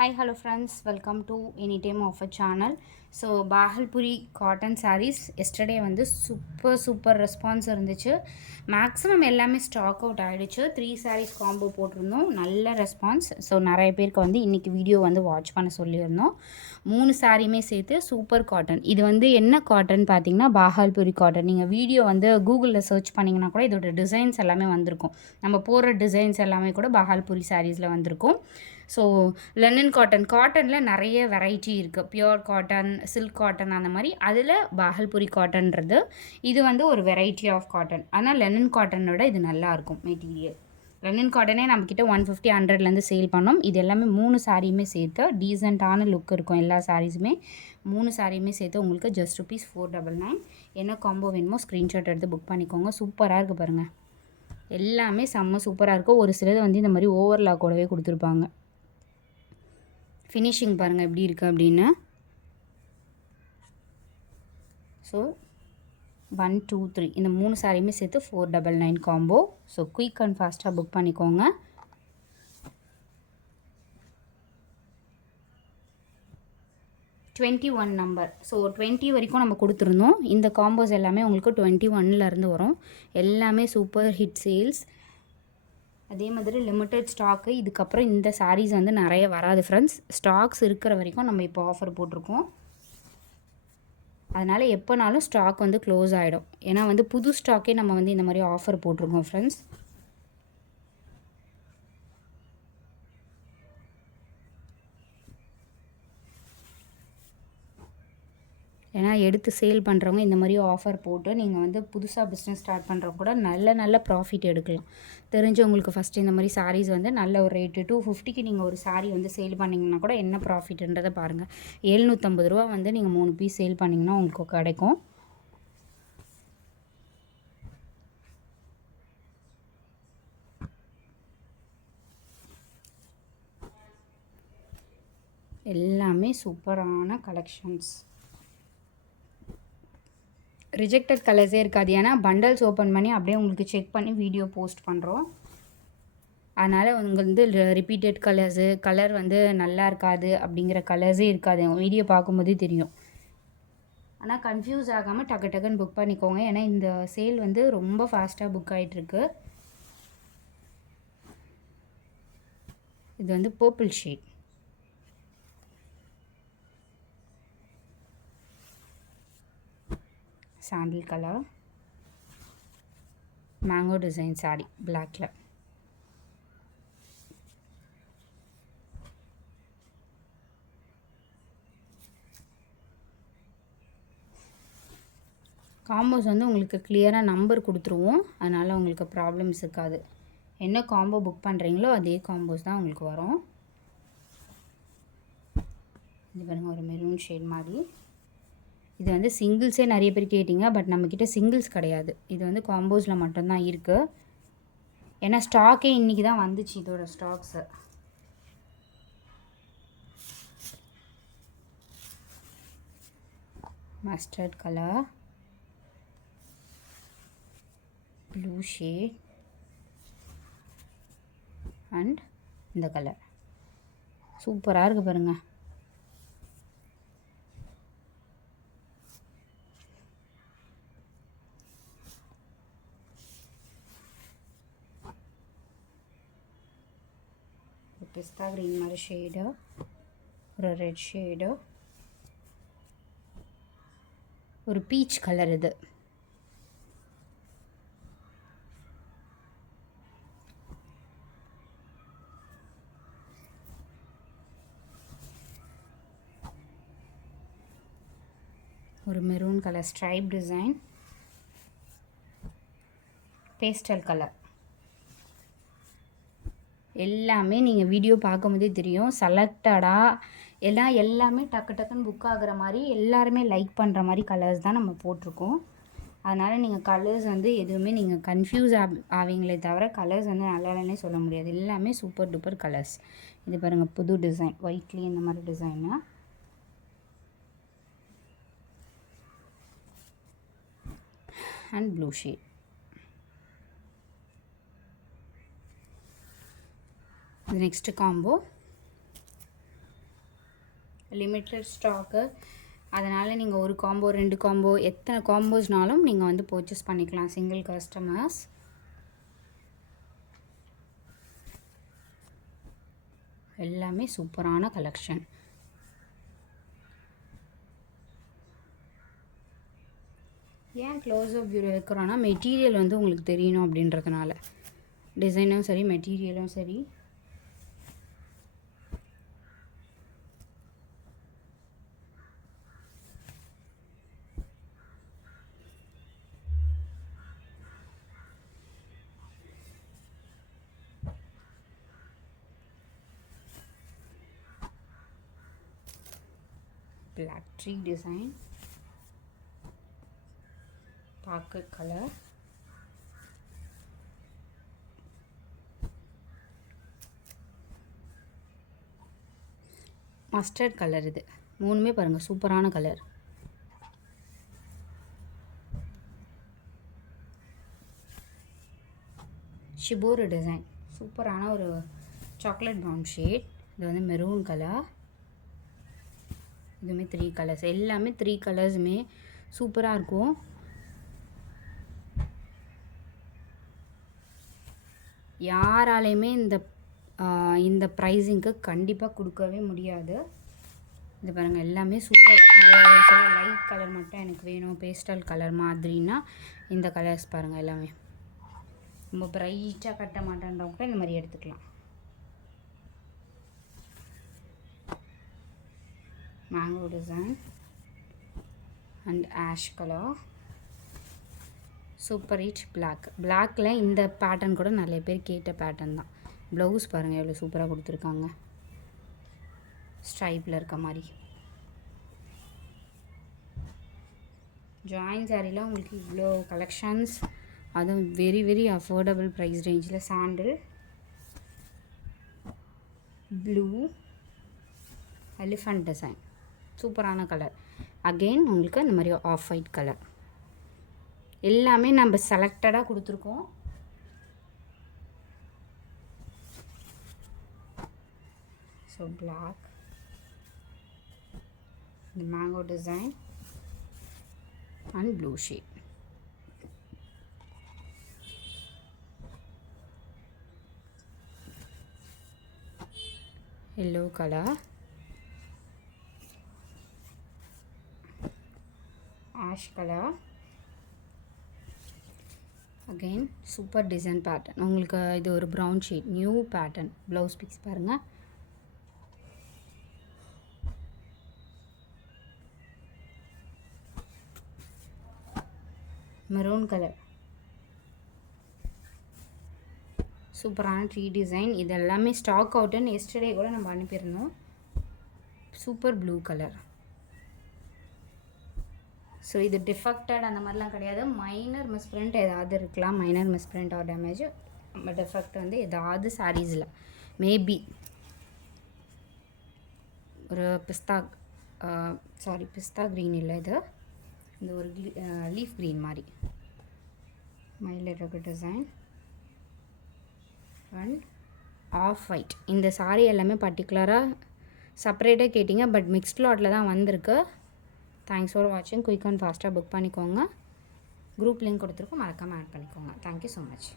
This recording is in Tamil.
Hi, hello friends, welcome to Anytime Offer channel. So Bhagalpuri cotton sarees yesterday வந்து சூப்பர் ரெஸ்பான்ஸ் இருந்துச்சு. மேக்ஸிமம் எல்லாமே ஸ்டாக் அவுட் ஆகிடுச்சு. 3 சாரீஸ் காம்போ போட்டிருந்தோம், நல்ல ரெஸ்பான்ஸ். ஸோ நிறைய பேருக்கு வந்து இன்றைக்கி வீடியோ வந்து வாட்ச் பண்ண சொல்லியிருந்தோம். 3 சாரியுமே சேர்த்து சூப்பர் காட்டன். இது வந்து என்ன காட்டன் பார்த்தீங்கன்னா பாகல்புரி காட்டன். நீங்கள் வீடியோ வந்து கூகுளில் சர்ச் பண்ணிங்கன்னா கூட இதோட டிசைன்ஸ் எல்லாமே வந்திருக்கும். நம்ம போடுற டிசைன்ஸ் எல்லாமே கூட பாகல்புரி சாரீஸில் வந்திருக்கும். ஸோ லெனின் காட்டனில் நிறைய வெரைட்டி இருக்குது. பியோர் காட்டன், சில்க் காட்டன், அந்த மாதிரி. அதில் பாகல்புரி காட்டன்றது இது வந்து ஒரு வெரைட்டி ஆஃப் காட்டன். ஆனால் லெனின் காட்டனோட இது நல்லாயிருக்கும் மெட்டீரியல். லெனின் காட்டனே நம்மக்கிட்ட 150 100லேருந்து சேல் பண்ணோம். இது எல்லாமே 3 சாரியுமே சேர்த்து டீசெண்டான லுக் இருக்கும். எல்லா சாரீஸுமே 3 சாரியுமே சேர்த்து உங்களுக்கு ஜஸ்ட் ₹499. என்ன காம்போ வேணுமோ ஸ்க்ரீன்ஷாட் எடுத்து புக் பண்ணிக்கோங்க. சூப்பராக இருக்குது பாருங்கள், எல்லாமே செம்ம சூப்பராக இருக்கும். ஒரு சிலது வந்து இந்த மாதிரி ஓவர்லாக்கோடவே கொடுத்துருப்பாங்க. ஃபினிஷிங் பாருங்கள் எப்படி இருக்குது அப்படின்னு. ஸோ 1 2 3 இந்த 3 சாரியுமே சேர்த்து 499 காம்போ. ஸோ குயிக் அண்ட் ஃபாஸ்ட்டாக புக் பண்ணிக்கோங்க. $21 நம்பர். ஸோ 20 வரைக்கும் நம்ம கொடுத்துருந்தோம். இந்த காம்போஸ் எல்லாமே உங்களுக்கு 21லேருந்து வரும். எல்லாமே சூப்பர் ஹிட் சேல்ஸ். அதே மாதிரி லிமிட்டட் ஸ்டாக்கு. இதுக்கப்புறம் இந்த சாரீஸ் வந்து நிறைய வராது ஃப்ரெண்ட்ஸ். ஸ்டாக்ஸ் இருக்கிற வரைக்கும் நம்ம இப்போ ஆஃபர் போட்டிருக்கோம். அதனால் எப்போனாலும் ஸ்டாக் வந்து க்ளோஸ் ஆகிடும். ஏன்னா வந்து புது ஸ்டாக்கே நம்ம வந்து இந்த மாதிரி ஆஃபர் போட்டிருக்கோம் ஃப்ரெண்ட்ஸ். ஏன்னா எடுத்து சேல் பண்ணுறவங்க இந்த மாதிரி ஆஃபர் போட்டு நீங்கள் வந்து புதுசாக பிஸ்னஸ் ஸ்டார்ட் பண்ணுறவங்க கூட நல்ல ப்ராஃபிட் எடுக்கலாம். தெரிஞ்சவங்களுக்கு ஃபஸ்ட்டு இந்த மாதிரி சாரீஸ் வந்து நல்ல ஒரு ரேட்டு 250க்கு நீங்கள் ஒரு சாரீ வந்து சேல் பண்ணிங்கன்னா கூட என்ன ப்ராஃபிட்ன்றதை பாருங்கள். ₹750 வந்து நீங்கள் 3 பீஸ் சேல் பண்ணிங்கன்னா உங்களுக்கு கிடைக்கும். எல்லாமே சூப்பரான கலெக்ஷன்ஸ். ரிஜெக்டட் கலர்ஸே இருக்காது. ஏன்னா பண்டல்ஸ் ஓப்பன் பண்ணி அப்படியே உங்களுக்கு செக் பண்ணி வீடியோ போஸ்ட் பண்ணுறோம். அதனால் உங்களுக்கு வந்து ரிப்பீட்டட் கலர் வந்து நல்லா இருக்காது அப்படிங்கிற கலர்ஸே இருக்காது. வீடியோ பார்க்கும்போதே தெரியும். ஆனால் கன்ஃபியூஸ் ஆகாமல் டக்குன்னு புக் பண்ணிக்கோங்க. ஏன்னா இந்த சேல் வந்து ரொம்ப ஃபாஸ்ட்டாக புக் ஆகிட்டுருக்கு. இது வந்து பர்பிள் ஷேட். சாண்டில் கலர், மேங்கோ டிசைன் சாரி பிளாக்ல. காம்போஸ் வந்து உங்களுக்கு கிளியராக நம்பர் கொடுத்துருவோம். அதனால் உங்களுக்கு ப்ராப்ளம்ஸ் இருக்காது. என்ன காம்போ புக் பண்ணுறீங்களோ அதே காம்போஸ் தான் உங்களுக்கு வரும். இது பாருங்கள், ஒரு மெரூன் ஷேட் மாதிரி. இது வந்து சிங்கிள்ஸே நிறைய பேர் கேட்டிங்க. பட் நம்மக்கிட்ட சிங்கிள்ஸ் கிடையாது. இது வந்து காம்போஸில் மட்டும்தான் இருக்குது. ஏன்னா ஸ்டாக்கே இன்றைக்கி தான் வந்துச்சு இதோட stocks. Mustard colour, blue shade and இந்த கலர் சூப்பராக இருக்குது பாருங்கள். பிஸ்தா க்ரீன் மாதிரி ஷேடு, ஒரு ரெட் ஷேடு, ஒரு பீச் கலர். இது ஒரு maroon colour stripe design, pastel colour. எல்லாமே நீங்கள் வீடியோ பார்க்கும்போதே தெரியும். செலக்டடாக எல்லாமே டக்குன்னு புக் ஆகுற மாதிரி, எல்லாருமே லைக் பண்ணுற மாதிரி கலர்ஸ் தான் நம்ம போட்டிருக்கோம். அதனால் நீங்கள் கலர்ஸ் வந்து எதுவுமே நீங்கள் கன்ஃபியூஸ் ஆவீங்களே தவிர கலர்ஸ் வந்து நல்லா இல்லைன்னே சொல்ல முடியாது. எல்லாமே சூப்பர் டூப்பர் கலர்ஸ். இது பாருங்கள், புது டிசைன், ஒயிட்லேயே இந்த மாதிரி டிசைனு அண்ட் ப்ளூ ஷேட். இது நெக்ஸ்ட்டு காம்போ. Limited stock. அதனால் நீங்கள் ஒரு காம்போ 2 காம்போ எத்தனை காம்போஸ்னாலும் நீங்கள் வந்து பர்ச்சேஸ் பண்ணிக்கலாம் சிங்கிள் கஸ்டமர்ஸ். எல்லாமே சூப்பரான கலெக்ஷன். ஏன் க்ளோஸ்அப் வியூ வைக்கிறோன்னா மெட்டீரியல் வந்து உங்களுக்கு தெரியணும் அப்படின்றதுனால. டிசைனும் சரி மெட்டீரியலும் சரி. black tree design, pocket color, mustard color. இது மூணுமே பாருங்கள் சூப்பரான கலர். ஷிபோரு டிசைன் சூப்பரான ஒரு சாக்லேட் ப்ரவுன் ஷேட். இது வந்து மெரூன் கலர். இதுவுமே 3 கலர்ஸ். எல்லாமே 3 கலர்ஸுமே சூப்பராக இருக்கும். யாராலையுமே இந்த ப்ரைஸிங்க்கு கண்டிப்பாக கொடுக்கவே முடியாது. இது பாருங்கள் எல்லாமே சூப்பர். ஒரு சில லைட் கலர் மட்டும் எனக்கு வேணும் பேஸ்டல் கலர் மாதிரின்னா இந்த கலர்ஸ் பாருங்கள் எல்லாமே ரொம்ப ப்ரைட்டாக கட்ட மாட்டேன்றவங்க கூட இந்த மாதிரி எடுத்துக்கலாம். mango design and ash color, super rich blackல இந்த பேட்டர்ன் கூட நிறைய பேர் கேட்ட பேட்டர்ன் தான். ப்ளவுஸ் பாருங்கள் எவ்வளோ சூப்பராக கொடுத்துருக்காங்க, ஸ்ட்ரைப்பில் இருக்க மாதிரி. ஜாயின் சாரியில் உங்களுக்கு இவ்வளோ கலெக்ஷன்ஸ், அதுவும் வெரி வெரி அஃபோர்டபுள் ப்ரைஸ் ரேஞ்சில். சாண்டில் ப்ளூ எலிஃபண்ட் டிசைன் சூப்பரான கலர். அகெயின் உங்களுக்கு இந்த மாதிரி ஆஃப் ஒயிட் கலர். எல்லாமே நம்ம செலக்டடாக கொடுத்துருக்கோம். ஸோ பிளாக், இந்த mango design and blue shade. yellow color, ash color, again super design pattern. உங்களுக்கு இது ஒரு brown shade new pattern. blouse pics பாருங்க. maroon color, சூப்பரான ட்ரீ டிசைன். இது எல்லாமே ஸ்டாக் அவுட்னு எஸ்டர்டே கூட நம்ம அனுப்பியிருந்தோம். Super blue colour. ஸோ இது டிஃபெக்டட் அந்த மாதிரிலாம் கிடையாது. மைனர் மிஸ்பிரிண்ட் ஏதாவது இருக்கலாம், மைனர் மிஸ்பிரிண்ட் ஆர் டேமேஜ். நம்ம டிஃபெக்ட் வந்து ஏதாவது சாரீஸில் மேபி ஒரு பிஸ்தா க்ரீன் இல்லை, இது இந்த ஒரு லீஃப் க்ரீன் மாதிரி மயிலிறகு டிசைன் அண்ட் ஆஃப் ஒயிட். இந்த சாரீ எல்லாமே பர்டிகுலராக செப்பரேட்டாக கேட்டிங்க, பட் மிக்ஸ்ட் லாட்டில் தான் வந்திருக்கு. தேங்க்ஸ் ஃபார் வாட்சிங். குயிக் அண்ட் ஃபாஸ்ட்டாக புக் பண்ணிக்கோங்க. குரூப் லிங்க் கொடுத்துருக்கோம், மறக்காமல் ஆட் பண்ணிக்கோங்க. Thank you so much.